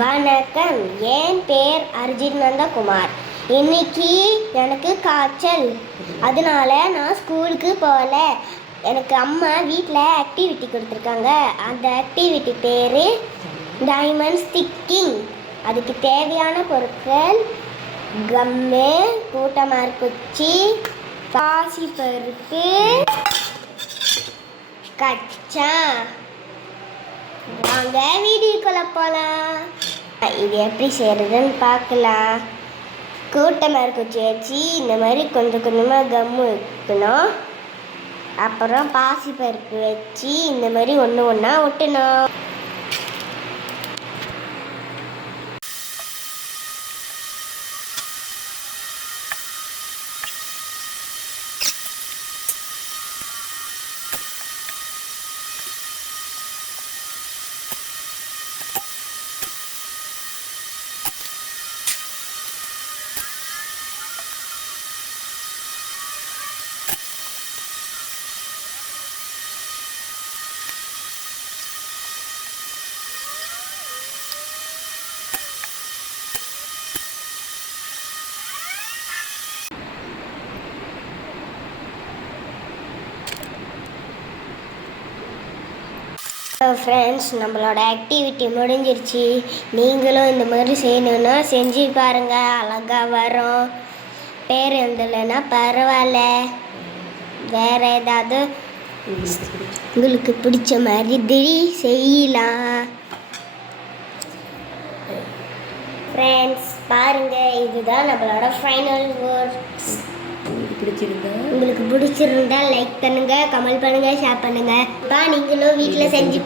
வணக்கம், என் பேர் அர்ஜுன் நந்தகுமார். இன்னைக்கு எனக்கு காய்ச்சல், அதனால நான் ஸ்கூலுக்கு போகல. எனக்கு அம்மா வீட்டில் ஆக்டிவிட்டி கொடுத்துருக்காங்க. அந்த ஆக்டிவிட்டி பேர் டைமண்ட் ஸ்டிக்கிங். அதுக்கு தேவையான பொருட்கள் கம்மு, கூட்டமார் குச்சி, பாசிப்பருப்பு, கச்சா. வாங்க வீடியோக்குள்ள போகலாம். இது எப்படி செய்கிறதுன்னு பார்க்கலாம். கூட்டமார் குச்சி வச்சு இந்த மாதிரி கொஞ்சம் கொஞ்சமாக கம்மு வைக்கணும். அப்புறம் பாசிப்பருப்பு வச்சு இந்த மாதிரி ஒன்று ஒன்றா ஒட்டணும். ஃப்ரெண்ட்ஸ், நம்மளோட ஆக்டிவிட்டி முடிஞ்சிருச்சு. நீங்களும் இந்த மாதிரி செய்யணுன்னா செஞ்சு பாருங்கள், அழகாக வரும். பேர் எழுதலைன்னா பரவாயில்ல, வேறு ஏதாவது உங்களுக்கு பிடிச்ச மாதிரி செய்யலாம். ஃப்ரெண்ட்ஸ் பாருங்கள், இதுதான் நம்மளோட ஃபைனல் வேர்ட்ஸ். உங்களுக்கு பிடிச்சிருந்தா லைக் பண்ணுங்க, கமெண்ட் பண்ணுங்க, ஷேர் பண்ணுங்க. நீங்களும் வீட்டில் செஞ்சு